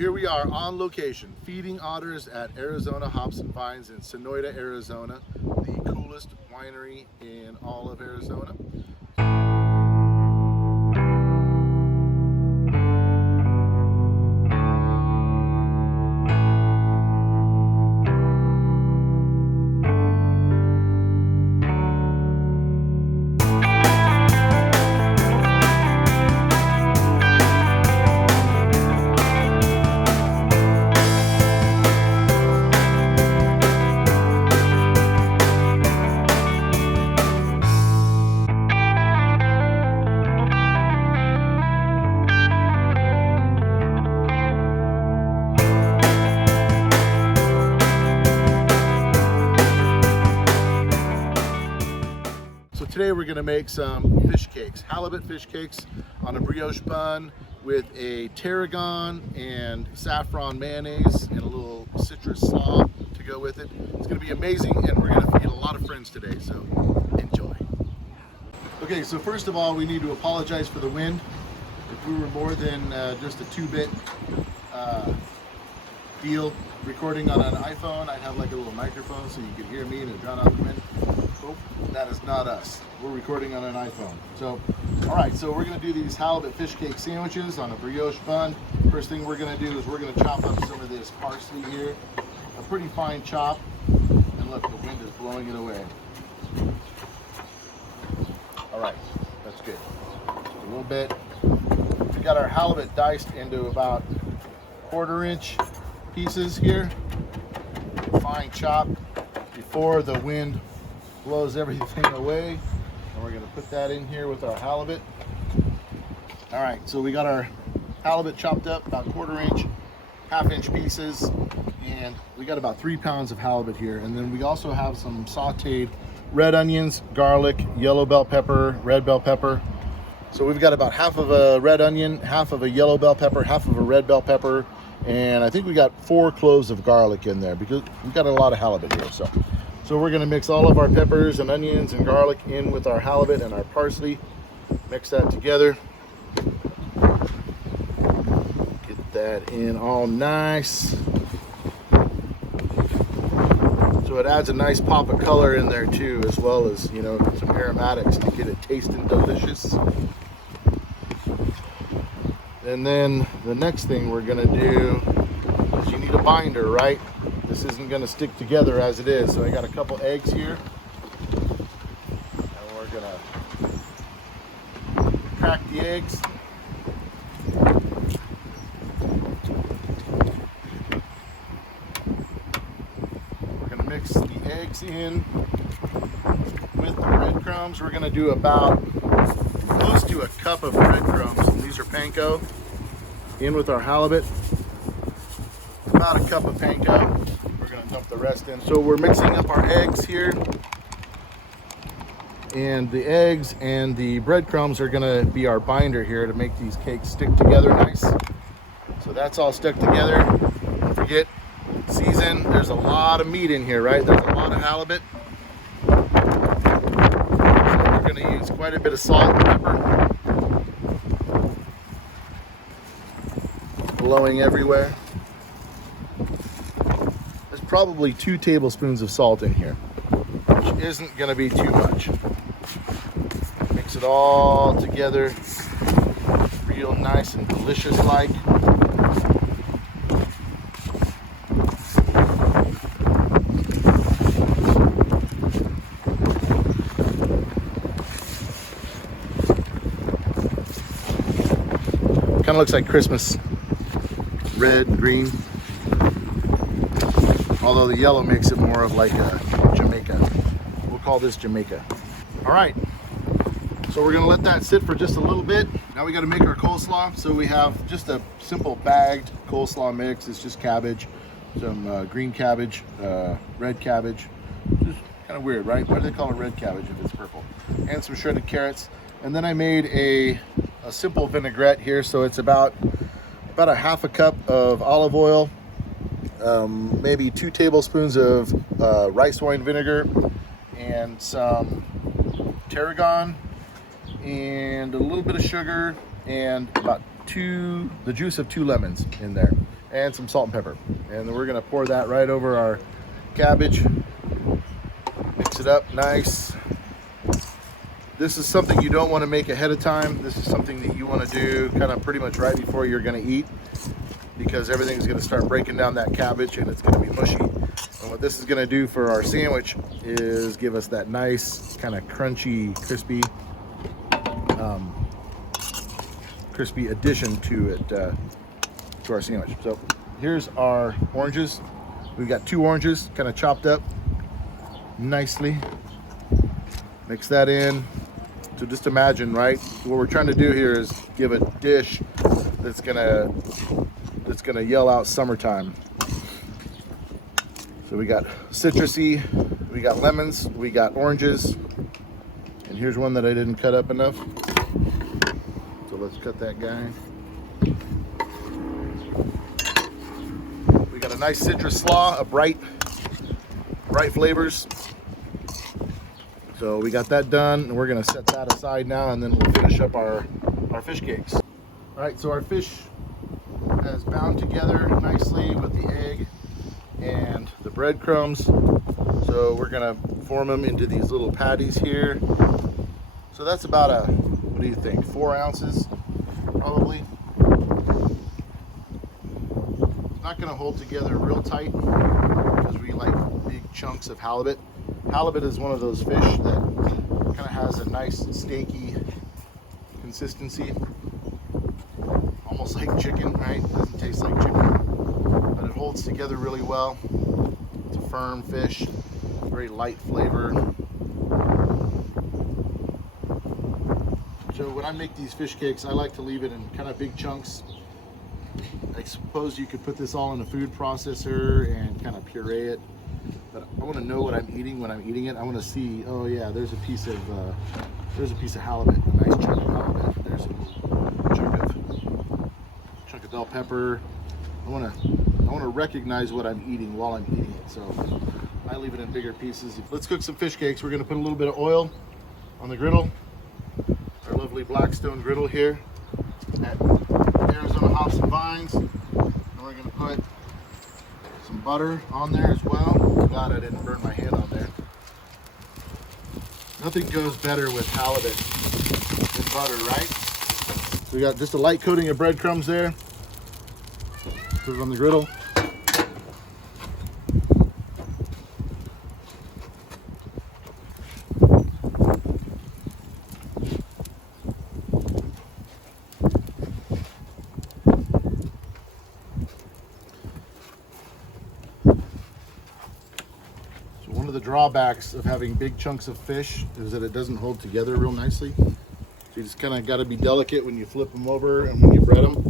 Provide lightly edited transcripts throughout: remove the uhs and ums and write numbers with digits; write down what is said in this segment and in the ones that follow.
here we are on location, feeding otters at Arizona Hops and Vines in Sonoyta, Arizona, the coolest winery in all of Arizona. So today we're going to make some fish cakes, halibut fish cakes on a brioche bun with a tarragon and saffron mayonnaise and a little citrus slaw to go with it. It's going to be amazing, and we're going to feed a lot of friends today, so enjoy. Okay, so first of all, we need to apologize for the wind. If we were more than just a 2-bit deal recording on an iPhone, I'd have like a little microphone so you could hear me and it'd drown out the wind. Oh, that is not us. We're recording on an iPhone. So, all right, so we're gonna do these halibut fish cake sandwiches on a brioche bun. First thing we're gonna do is we're gonna chop up some of this parsley here, a pretty fine chop. And look, the wind is blowing it away. All right, that's good. Just a little bit. We got our halibut diced into about 1/4 inch pieces here. Fine chop before the wind blows everything away. And we're going to put that in here with our halibut. All right, so we got our halibut chopped up about 1/4 inch, 1/2 inch pieces, and we got about 3 pounds of halibut here. And then we also have some sauteed red onions, garlic, yellow bell pepper, red bell pepper. So we've got about 1/2 of a red onion, 1/2 of a yellow bell pepper, 1/2 of a red bell pepper, and I think we got 4 cloves of garlic in there because we've got a lot of halibut here. So we're gonna mix all of our peppers and onions and garlic in with our halibut and our parsley. Mix that together. Get that in all nice. So it adds a nice pop of color in there too, as well as, you know, some aromatics to get it tasting delicious. And then the next thing we're gonna do is you need a binder, right? This isn't gonna stick together as it is. So I got a couple eggs here. And we're gonna crack the eggs. We're gonna mix the eggs in with the breadcrumbs. We're gonna do about close to a cup of breadcrumbs. And these are panko. In with our halibut. About a cup of panko. We're gonna dump the rest in. So we're mixing up our eggs here. And the eggs and the breadcrumbs are gonna be our binder here to make these cakes stick together nice. So that's all stuck together. Don't forget, season, there's a lot of meat in here, right? There's a lot of halibut. So we're gonna use quite a bit of salt and pepper. Blowing everywhere. There's probably 2 tablespoons of salt in here, which isn't going to be too much. Mix it all together, real nice and delicious like. Kind of looks like Christmas. Red and green, although the yellow makes it more of like a Jamaica. We'll call this Jamaica. All right, so we're gonna let that sit for just a little bit. Now we got to make our coleslaw. So we have just a simple bagged coleslaw mix. It's just cabbage, some green cabbage, red cabbage. Just kind of weird, right? Why do they call it red cabbage if it's purple? And some shredded carrots. And then I made a simple vinaigrette here. So it's about a 1/2 cup of olive oil, maybe 2 tablespoons of rice wine vinegar, and some tarragon, and a little bit of sugar, and about the juice of 2 lemons in there. and some salt and pepper. And then we're gonna pour that right over our cabbage. Mix it up nice. This is something you don't want to make ahead of time. This is something that you want to do kind of pretty much right before you're going to eat, because everything's going to start breaking down that cabbage and it's going to be mushy. And what this is going to do for our sandwich is give us that nice kind of crunchy, crispy addition to it, to our sandwich. So here's our oranges. We've got 2 oranges kind of chopped up nicely. Mix that in. So just imagine, right? What we're trying to do here is give a dish that's gonna yell out summertime. So we got citrusy, we got lemons, we got oranges, and here's one that I didn't cut up enough. So let's cut that guy. We got a nice citrus slaw, a bright flavors. So we got that done, and we're gonna set that aside now, and then we'll finish up our fish cakes. All right, so our fish has bound together nicely with the egg and the breadcrumbs. So we're gonna form them into these little patties here. So that's about what do you think, 4 ounces, probably. It's not gonna hold together real tight because we like big chunks of halibut. Halibut is one of those fish that kind of has a nice steaky consistency, almost like chicken, right? It doesn't taste like chicken, but it holds together really well. It's a firm fish, very light flavor. So when I make these fish cakes, I like to leave it in kind of big chunks. I suppose you could put this all in a food processor and kind of puree it. But I want to know what I'm eating when I'm eating it. I want to see, oh yeah, there's a piece of halibut, a nice chunk of halibut. There's a chunk of bell pepper. I want to recognize what I'm eating while I'm eating it. So I leave it in bigger pieces. Let's cook some fish cakes. We're going to put a little bit of oil on the griddle. Our lovely Blackstone griddle here at Arizona Hops and Vines. And we're going to put some butter on there as well. Glad I didn't burn my hand on there. Nothing goes better with halibut than butter, right? So we got just a light coating of breadcrumbs there. Put it on the griddle. One of the drawbacks of having big chunks of fish is that it doesn't hold together real nicely. So you just kind of got to be delicate when you flip them over and when you bread them.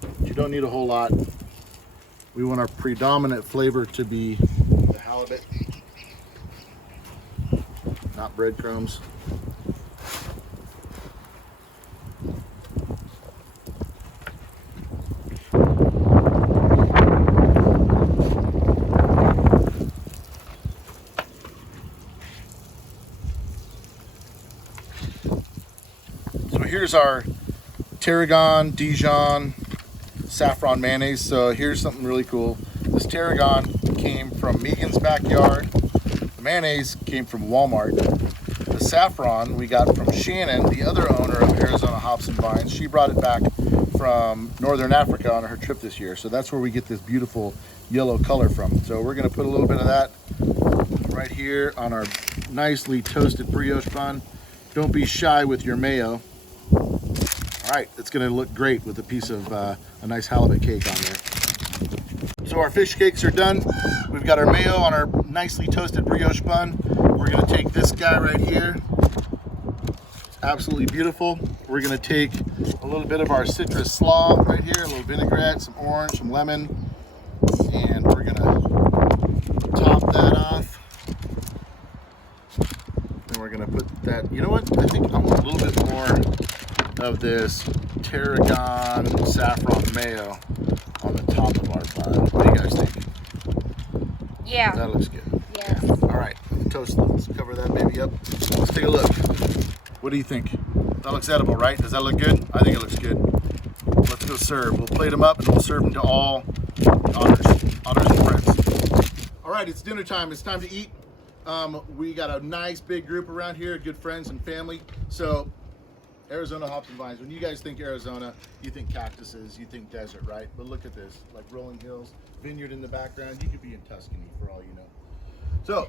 But you don't need a whole lot. We want our predominant flavor to be the halibut, not breadcrumbs. Here's our tarragon, Dijon, saffron mayonnaise. So here's something really cool. This tarragon came from Megan's backyard. The mayonnaise came from Walmart. The saffron we got from Shannon, the other owner of Arizona Hops and Vines. She brought it back from Northern Africa on her trip this year. So that's where we get this beautiful yellow color from. So we're gonna put a little bit of that right here on our nicely toasted brioche bun. Don't be shy with your mayo. All right, it's gonna look great with a piece of a nice halibut cake on there. So our fish cakes are done. We've got our mayo on our nicely toasted brioche bun. We're gonna take this guy right here. It's absolutely beautiful. We're gonna take a little bit of our citrus slaw right here, a little vinaigrette, some orange, some lemon, and we're gonna top that off. Then we're gonna put that, you know what? I think I want a little bit more of this tarragon saffron mayo on the top of our bun. What do you guys think? Yeah. That looks good. Yeah. All right. toast. Let's cover that baby up. Let's take a look. What do you think? That looks edible, right? Does that look good? I think it looks good. Let's go serve. We'll plate them up and we'll serve them to all Otters and friends. All right, it's dinner time. It's time to eat. We got a nice big group around here, good friends and family. So Arizona hops and vines. When you guys think Arizona, you think cactuses, you think desert, right? But look at this, like rolling hills, vineyard in the background. You could be in Tuscany for all you know. So,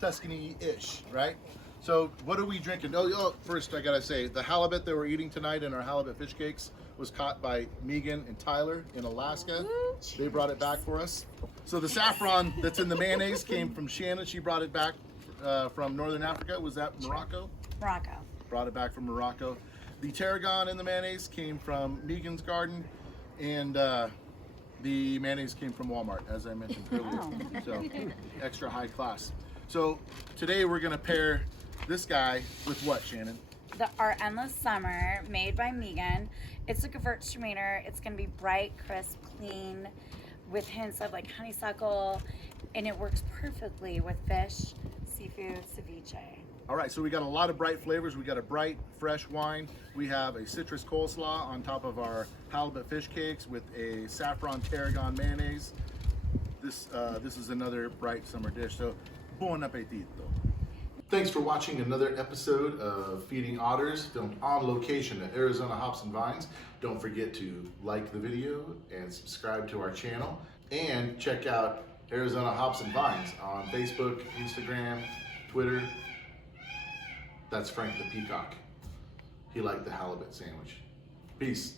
Tuscany-ish, right? So what are we drinking? Oh, first I gotta say, the halibut that we're eating tonight in our halibut fish cakes was caught by Megan and Tyler in Alaska. They brought it back for us. So the saffron that's in the mayonnaise came from Shannon. She brought it back from Northern Africa. Was that Morocco? Morocco. Brought it back from Morocco. The tarragon in the mayonnaise came from Megan's garden, and the mayonnaise came from Walmart, as I mentioned earlier. So extra high class. So today we're gonna pair this guy with what, Shannon? Our Endless Summer, made by Megan. It's a Gewürztraminer. It's gonna be bright, crisp, clean, with hints of like honeysuckle, and it works perfectly with fish, seafood, ceviche. All right, so we got a lot of bright flavors. We got a bright, fresh wine. We have a citrus coleslaw on top of our halibut fish cakes with a saffron tarragon mayonnaise. This is another bright summer dish, so buon appetito. Thanks for watching another episode of Feeding Otters, filmed on location at Arizona Hops and Vines. Don't forget to like the video and subscribe to our channel, and check out Arizona Hops and Vines on Facebook, Instagram, Twitter. That's Frank the Peacock. He liked the halibut sandwich. Peace.